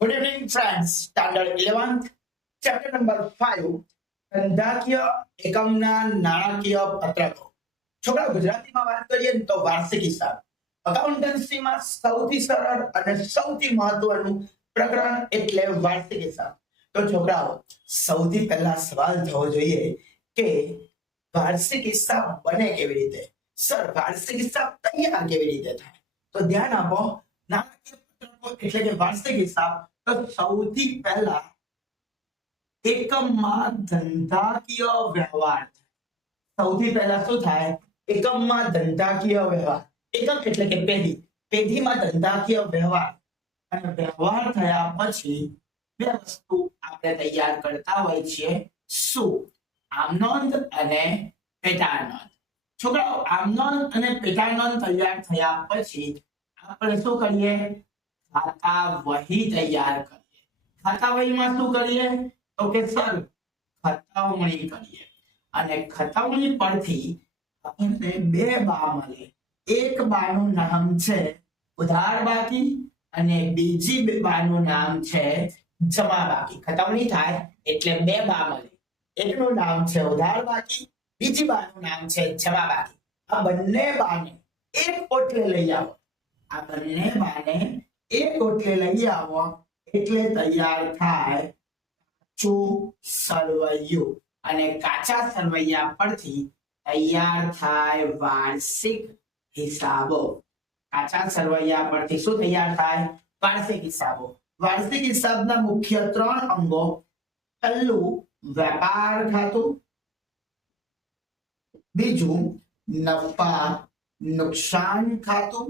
Good evening, friends. Standard 11th, chapter number 5, ધંધાકીય એકમના નાણાકીય પત્રકો છોકરા ગુજરાતીમાં વાત કરીએ તો વાર્ષિક હિસાબ. અકાઉન્ટન્સીમાં સૌથી સરળ અને સૌથી મહત્વનું પ્રકરણ એટલે વાર્ષિક હિસાબ. તો છોકરાઓ સૌથી પહેલા સવાલ થવો જોઈએ કે વાર્ષિક હિસાબ બને કેવી રીતે? સર વાર્ષિક હિસાબ તૈયાર કેવી રીતે થાય? તો ધ્યાન આપો નાણાકીય પત્રકો એટલે કે વાર્ષિક હિસાબ સૌથી પહેલા એકમમાં ધંધાકીય વ્યવહાર સૌથી પહેલા શું થાય? એકમમાં ધંધાકીય વ્યવહાર. એકમ એટલે કે પેઢી. પેઢીમાં ધંધાકીય વ્યવહાર અને વ્યવહાર થયા પછી બે વસ્તુ આપણે તૈયાર કરતા હોય છીએ. શું? આમનોંધ અને પેટાનોંધ છોકરાઓ આમનોંધ અને પેટાનોંધ તૈયાર થયા પછી આપણે શું કરીએ? ખાતા વહી તૈયાર કરીએ. ખાતા વહીમાં શું કરીએ? તો કે સર ખતાવણી કરીએ. અને ખતવણી પરથી આપણને બે બા મળે. એક બાનું નામ છે ઉધાર બાકી અને બીજી બાનું નામ છે જમા બાકી. ખતાવણી થાય એટલે બે બા મળે. એકનું નામ છે ઉધાર બાકી, બીજી બાનું નામ છે જમા બાકી. આ બંને બાને એક કોટલે લઈ આવો. આ બંને બાને એક કોટલે લઈ આવો, એટલે તૈયાર થાય કાચું સરવૈયું. અને કાચા સરવૈયા પરથી તૈયાર થાય વાર્ષિક હિસાબો. કાચા સરવૈયા પરથી શું તૈયાર થાય? વાર્ષિક હિસાબો. વાર્ષિક હિસાબના મુખ્ય ત્રણ અંગો પહેલું વેપાર ખાતું, બીજું નફા નુકસાન ખાતું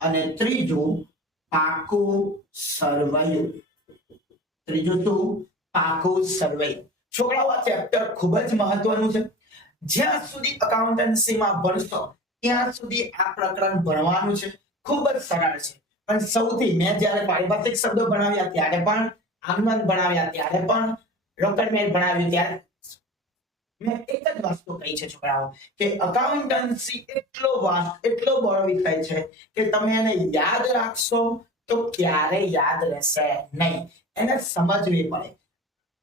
અને ત્રીજું, પાકું સરવૈયું. ત્રીજું શું? પાકું સરવૈયું. છોકરાઓ, આ ચેપ્ટર ખૂબ જ મહત્વનું છે. જ્યાં સુધી અકાઉન્ટન્સીમાં ભણશો, ત્યાં સુધી આ પ્રકરણ ભણવાનું છે. ખૂબ જ સરળ છે. પણ સૌથી, મેં જ્યારે પારિભાષિક શબ્દો ભણાવ્યા ત્યારે પણ આમનંદ ભણાવ્યા ત્યારે પણ રોકડ ભણાવ્યું ત્યારે મેં એક જ વસ્તુ કહી છે, છોકરાઓ, કે અકાઉન્ટન્સી એટલો વાસ્ટ એટલો બળો વિષય છે કે તમે એને યાદ રાખશો તો ક્યારે યાદ રહેશે નહીં. એને સમજવી પડે.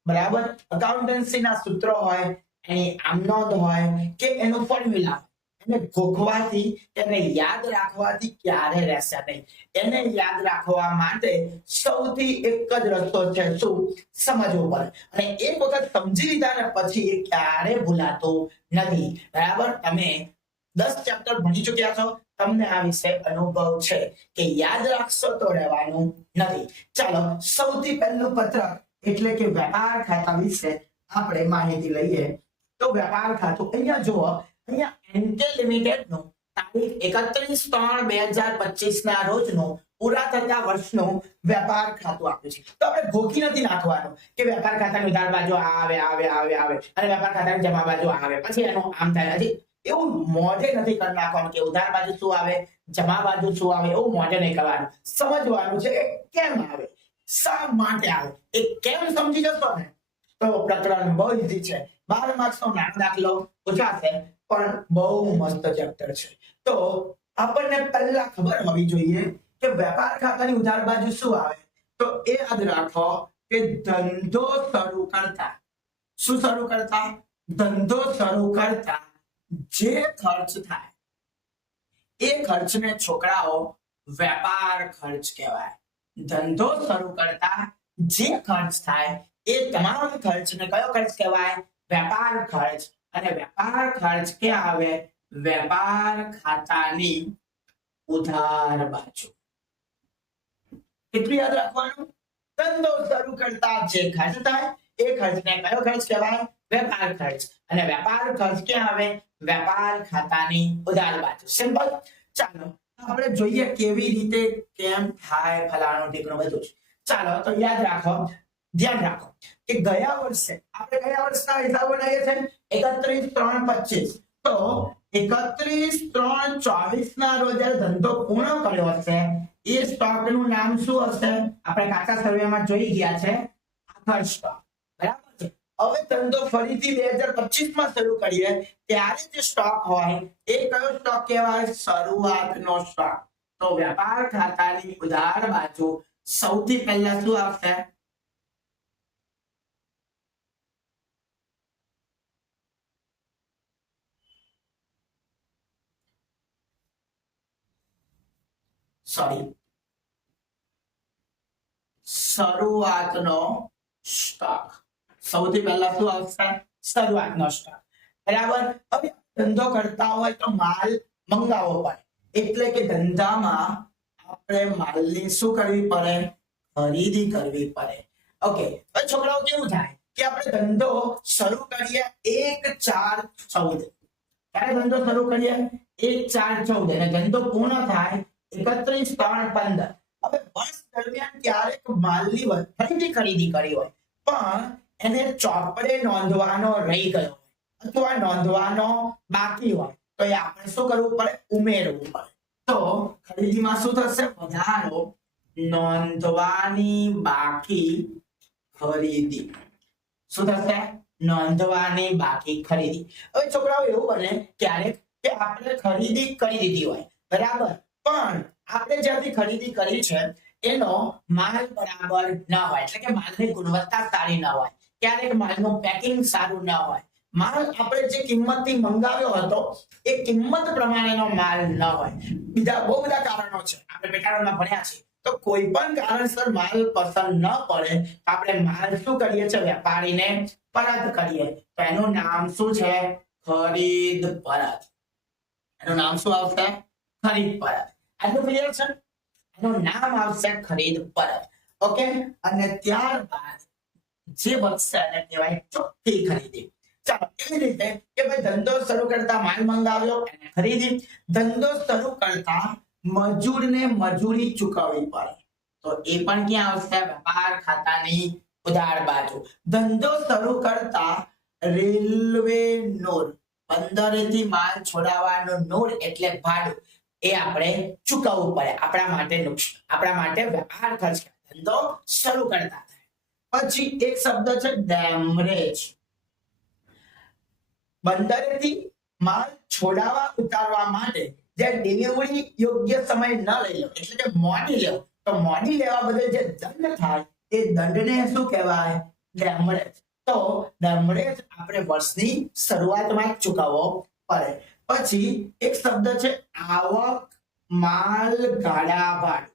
બરાબર? અકાઉન્ટન્સીના સૂત્રો હોય, એની આમનોંધ હોય કે એનું ફોર્મ્યુલા એને ભોગવાથી એને યાદ રાખવાથી ક્યારે રહેશે નહીં. એને યાદ રાખવા માટે સૌથી એક જ રસ્તો છે શું? સમજવું પડે અને એક વખત સમજી લીધા ને પછી એ ક્યારે ભૂલાતો નથી. બરાબર? તમે દસ ચેપ્ટર ભણી ચુક્યા છો. તમને આ વિશે અનુભવ છે કે યાદ રાખશો તો રહેવાનું નથી. ચાલો, સૌથી પહેલું પત્રક એટલે કે વેપાર ખાતા વિશે આપણે માહિતી લઈએ. તો વેપાર ખાતું અહીંયા જુઓ. અહીંયા એન્કે લિમિટેડ નો તારીખ એકત્રીસ ત્રણ બે હજાર પચીસ ના રોજનું પૂરા થતા વર્ષનું વેપાર ખાતું આપ્યું છે. તો આપણે ભોગી નથી નાખવાનું કે વેપાર ખાતાની ઉધાર બાજુ આવે આવે આવે આવે અને વેપાર ખાતાની જમા બાજુ આવે. પછી એનું આમ થાય હજી એવું મોઢે નથી કરી નાખવાનું કે ઉધાર બાજુ શું આવે, જમા બાજુ શું આવે, એવું મોઢે નહીં કરવાનું. સમજવાનું છે કે કેમ આવે, શા માટે આવે, એ કેમ સમજી જશો ને? તો પ્રકરણ બહુ ઈઝી છે. બાર માર્ક્સ નો નાનો દાખલો પૂછાશે પણ બહુ મસ્ત ચેપ્ટર છે. તો આપણને પહેલા ખબર હોવી જોઈએ કે વેપાર ખાતાની ઉધાર બાજુ શું આવે? તો એ યાદ રાખો કે ધંધો શરૂ કરતા. શું શરૂ કરતા? ધંધો શરૂ કરતા જે ખર્ચ થાય. એ ખર્ચને છોકરાઓ વેપાર ખર્ચ કહેવાય. ધંધો શરૂ કરતા જે ખર્ચ થાય એ તમામ ખર્ચને કયો ખર્ચ કહેવાય? વેપાર ખર્ચ. અને વેપાર ખર્ચ ક્યાં આવે? વેપાર ખાતાની ઉધાર બાજુ. કેટલું યાદ રાખવાનું? ધંધો શરૂ કરતા જે ખર્ચ થાય, એ ખર્ચને કયો ખર્ચ કહેવાય? વેપાર ખર્ચ. અને વેપાર ખર્ચ ક્યાં આવે? વેપાર ખાતાની ઉધાર બાજુ. સિમ્પલ ચાલો, આપણે જોઈએ કેવી રીતે કેમ થાય ફલાણું ઢીકણું બધું ચાલો, તો યાદ રાખો, ધ્યાન રાખો કે ગયા વર્ષે, આપણે ગયા વર્ષના હિસાબ બનાવીએ છીએ. એકત્રીસ, ત્રણ, પચીસ. તો એકત્રીસ, ત્રણ ચોવીસ ના રોજ ધંધો પૂર્ણ કર્યો હશે. એ સ્ટોકનું નામ શું હશે? આપણે કાકા સર્વેમાં જોઈ ગયા છે. આખર સ્ટોક. બરાબર હવે ધંધો ફરીથી બે હજાર પચીસમાં શરૂ કરીએ. ત્યારે જે સ્ટોક હોય, એ કયો સ્ટોક કહેવાય? શરૂઆતનો સ્ટોક. તો વેપાર ખાતાની ઉધાર બાજુ સૌથી પહેલા શું આવશે? સોરી શરૂઆતનો સ્ટોક સૌથી પહેલા શું આવશે? શરૂઆતનો સ્ટોક બરાબર? હવે ધંધો કરતા હોય તો માલ મંગાવવો પડે. એટલે કે ધંધામાં આપણે માલની શું કરવી પડે? ખરીદી કરવી પડે. ઓકે છોકરાઓ, કેવું થાય કે આપણે ધંધો શરૂ કરીએ એક ચાર ચૌદ. ક્યારે ધંધો શરૂ કરીએ? એક ચાર ચૌદ. અને ધંધો પૂર્ણ થાય એકત્રીસ ત્રણ પંદર. હવે વર્ષ દરમિયાન ક્યારેક માલની વ- ખરીદી કરી હોય, પણ એને ચોપડે નોંધવાનો રહી ગયો અથવા નોંધવાનો બાકી હોય, તો એ આપણે શું કરવું પડે? ઉમેરવું પડે. તો ખરીદીમાં શું થશે? વધારો નોંધવાની બાકી ખરીદી. શું થશે? નોંધવાની બાકી ખરીદી. હવે છોકરાઓ, એવું બને ક્યારેક કે આપણે ખરીદી કરી દીધી હોય. બરાબર? પણ આપણે જ્યાંથી ખરીદી કરી છે, એનો માલ બરાબર ન હોય. એટલે કે માલની ગુણવત્તા સારી ન હોય. ક્યારેક માલનું પેકિંગ સારું ન હોય. માલ આપણે જે કિંમતથી મંગાવ્યો હતો, એ કિંમત પ્રમાણેનો માલ ન હોય. બીજા બહુ બધા કારણો છે. આપણે પેટાળમાં ભણ્યા છીએ. તો કોઈ પણ કારણસર માલ પસંદ ન પડે, તો આપણે માલ શું કરીએ છીએ? વેપારીને પરત કરીએ. તો એનું નામ શું છે? ખરીદ પરત. એનું નામ શું આવશે? ખરીદ પરત. ક્લિયર છે? એનું નામ આવશે ખરીદ પરત ઓકે અને ત્યારબાદ જે બચશે એને કહેવાય ચોખ્ખી ખરીદી. મજૂરી ચૂકવવી પડે. તો એ પણ ક્યાં આવશે? વેપાર ખાતાની ઉધાર બાજુ. ધંધો શરૂ કરતા રેલવે નોરથી માલ છોડાવવાનો નોર એટલે ભાડું. એ આપણે ચૂકવવું પડે. આપણા માટે નુકસાન આપણા માટે વ્યવહાર ખર્ચ ધંધો શરૂ કરતા થાય પછી એક શબ્દ છે ડેમરેજ બંદરેથી માલ છોડાવા, ઉતારવા માટે જે ડિલિવરી યોગ્ય સમય ન લઈ લો, એટલે કે મોડી લેવો તો મોડી લેવા બદલ જે દંડ થાય, એ દંડને શું કહેવાય? ડેમરેજ તો ડેમરેજ આપણે વર્ષની શરૂઆતમાં જ ચૂકવવો પડે. પછી એક શબ્દ છે આવક માલ ગાડા ભાડું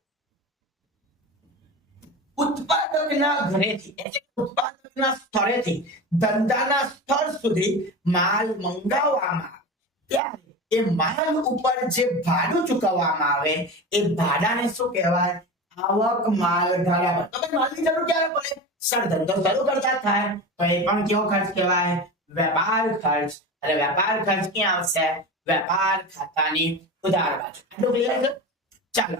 ઉત્પાદકના ઘરેથી એટલે કે ઉત્પાદકના સ્થળેથી, ધંધાના સ્થળ સુધી માલ મંગાવવામાં આવે. ત્યારે એ માલ ઉપર જે ભાડું ચૂકવવામાં આવે, એ ભાડાને શું કહેવાય? આવક માલ ગાડા ભાડું તો ભાઈ માલની જરૂર ક્યારે પડે? સર ધંધો શરૂ કરતા જ થાય. તો એ પણ કેવો ખર્ચ કહેવાય? વેપાર ખર્ચ. અને વેપાર ખર્ચ ક્યાં આવશે? વેપાર ખાતાની ઉધાર બાજુ. આટલું ક્લિયર છે? ચાલો.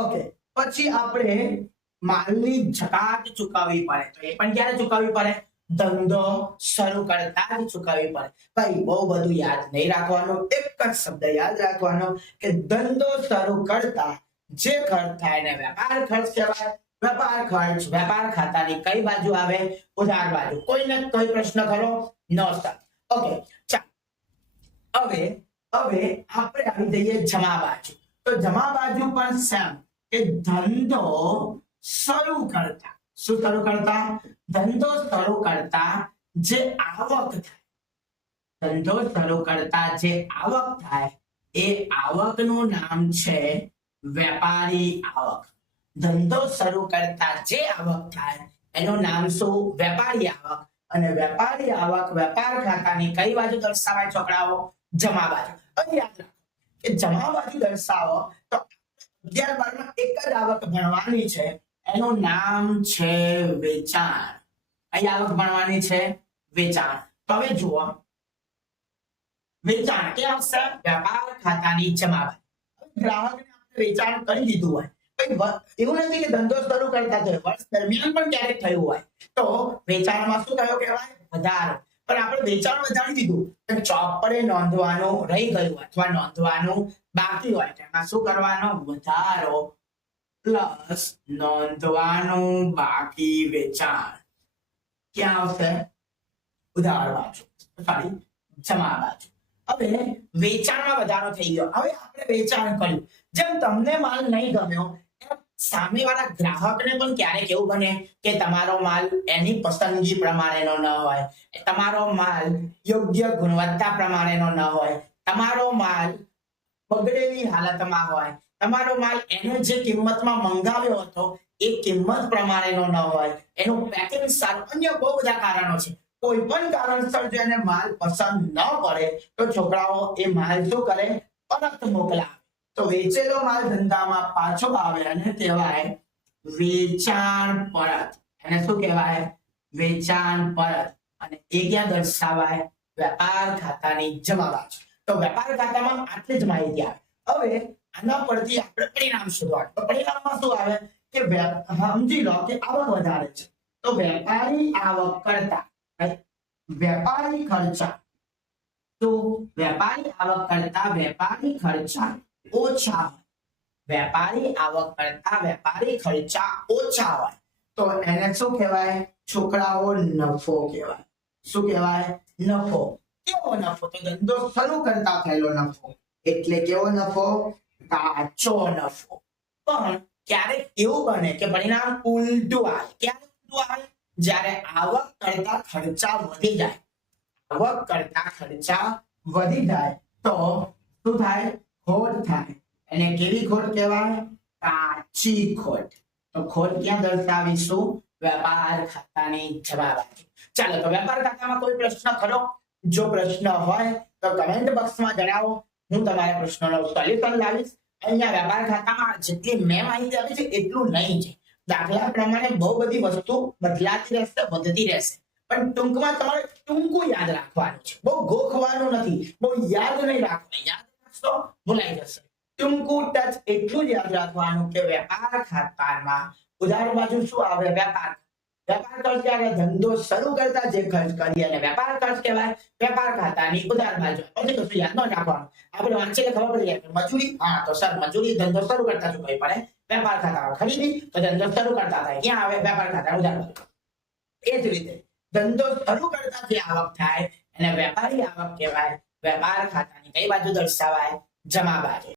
ઓકે પછી આપણે માલની જકાત ચૂકવવી પડે. તો એ પણ ક્યારે ચૂકવવી પડે? ધંધો શરૂ કરતા જ ચૂકવવી પડે. ભાઈ, બહુ બધું યાદ નહીં રાખવાનું. એક જ શબ્દ યાદ રાખવાનો કે ધંધો શરૂ કરતા જે ખર્ચ થાય ને વેપાર ખર્ચ કહેવાય. વેપાર ખર્ચ, વેપાર ખાતાની કઈ બાજુ આવે? ઉધાર બાજુ. કોઈને કોઈ પ્રશ્ન ખરો? ન સર ઓકે ચાલો. હવે હવે આપણે આવી જઈએ જમા બાજુ તો જમા બાજુ પણ સેમ કે ધંધો શરૂ કરતા. શું શરૂ કરતા? ધંધો શરૂ કરતા જે આવક થાય. ધંધો શરૂ કરતા જે આવક થાય, એ આવકનું નામ છે વેપારી આવક. ધંધો શરૂ કરતા જે આવક થાય, એનું નામ શું? વેપારી આવક. અને વેપારી આવક વેપાર ખાતાની કઈ બાજુ દર્શાવાય છોકરાઓ જમા બાજુ. કે જમા બાજુ દર્શાવો તો અગિયાર બારમાં એક જ આવક ભણવાની છે. એનું નામ છે વેચાણ. અહીં આવક ભણવાની છે? વેચાણ. તો હવે જુઓ. વેચાણ કે આવશે? વેપાર ખાતાની જમા બાજુ. ગ્રાહકને આપણે વેચાણ કરી દીધું હોય. એવું નથી કે ધંધો શરૂ કરતા થયો વર્ષ દરમિયાન પણ ક્યારેક થયું હોય. તો વેચાણમાં શું થયો કહેવાય? વધારો. પણ આપણે વેચાણ વધારી દીધું ચોપડે નોંધવાનું રહી ગયું અથવા નોંધવાનું બાકી હોય. તો એમાં શું કરવાનો? વધારો પ્લસ નોંધવાનું બાકી વેચાણ. ક્યાં આવશે? ઉધાર બાજુ સોરી, જમા બાજુ હવે વેચાણમાં વધારો થઈ ગયો. હવે આપણે વેચાણ કર્યું. જેમ તમને માલ નહીં ગમ્યો સામેવાળા ગ્રાહકને પણ ક્યારેક એવું બને કે તમારો માલ એની પસંદગી પ્રમાણેનો ન હોય, તમારો માલ યોગ્ય ગુણવત્તા પ્રમાણેનો ન હોય, તમારો માલ બગડેલી હાલતમાં હોય, તમારો માલ એને જે કિંમતમાં મંગાવ્યો હતો, એ કિંમત પ્રમાણેનો ન હોય, એનું પેકિંગ સારું, અન્ય બહુ બધા કારણો છે. કોઈ પણ કારણસર જો એને માલ પસંદ ન પડે, તો છોકરાઓ એ માલ શું કરે? પરત મોકલાવે. તો વેચેલો માલ ધંધામાં પાછો આવે અને કહેવાય વેચાણ પરત. એને શું કહેવાય? વેચાણ પરત. અને એ ક્યાં દર્શાવાય? વેપાર ખાતાની જમા બાજુ તો વેપાર ખાતામાં આટલી જ માહિતી આવે. હવે આના પરથી આપણે પરિણામ શોધવાનું. તો પરિણામમાં શું આવે? કે સમજી લો કે આવક વધારે છે. તો વેપારી આવક કરતા? વેપારી ખર્ચા. તો વેપારી આવક કરતા વેપારી ખર્ચા ઓછા વેપારી આવક કરતા વેપારી ખર્ચા ઓછા હોય. તો એને શું કહેવાય? છોકરાઓ નફો કહેવાય. શું કહેવાય? નફો. કેવો નફો? તો ધંધો શરૂ કરતા થયેલો નફો. એટલે કેવો નફો? કાચો નફો. પણ ક્યારેક એવું બને કે પરિણામ ઉલટું આવે. ક્યારે ઉલટું આવે? જ્યારે આવક કરતા ખર્ચા વધી જાય. આવક કરતા ખર્ચા વધી જાય. તો શું થાય? ખોટ થાય. એને કેવી ખોટ કહેવાય? કાચી ખોટ. તો ખોટ ક્યાં દર્શાવીશું? વેપાર ખાતાની જવાબ આપી ચાલો, તો વેપાર ખાતામાં કોઈ પ્રશ્ન ખરો? જો પ્રશ્ન હોય, તો કમેન્ટ બોક્સમાં જણાવો. હું તમારા પ્રશ્નોનો સોલ્યુશન લાવીશ. અહીંયા વેપાર ખાતામાં જેટલી મેં માહિતી આપી છે, એટલું નહીં છે દાખલા પ્રમાણે બહુ બધી વસ્તુ બદલાતી રહેશે, વધતી રહેશે. પણ ટૂંકમાં તમારે ટૂંકું યાદ રાખવાનું છે. બહુ ગોખવાનું નથી. બહુ યાદ નહીં રાખવાનું. યાદ રાખશો ભૂલાઈ જશે. ટૂંકું ટચ એટલું જ યાદ રાખવાનું કે વેપાર ખાતામાં ઉધાર બાજુ શું આવે? વેપાર. વેપાર ખર્ચ ક્યારે ધંધો શરૂ કરતા જે ખર્ચ કરીએ અને વેપાર ખર્ચ કહેવાય, વેપાર ખાતાની ઉધાર બાજુ. પછી કશું યાદ ન રાખવાનું. આપણે વાંચીને ખબર પડી જાય મજૂરી, હા, તો સર, મજૂરી ધંધો શરૂ કરતા શું કઈ પડે વેપાર ખાતામાં ખરીદી, તો ધંધો શરૂ કરતા થાય. ક્યાં આવે? વેપાર ખાતા ઉધાર બાજુ. એ જ રીતે ધંધો શરૂ કરતા જે આવક થાય એને વેપારી આવક કહેવાય. વેપાર ખાતાની કઈ બાજુ દર્શાવાય? જમા બાજુ.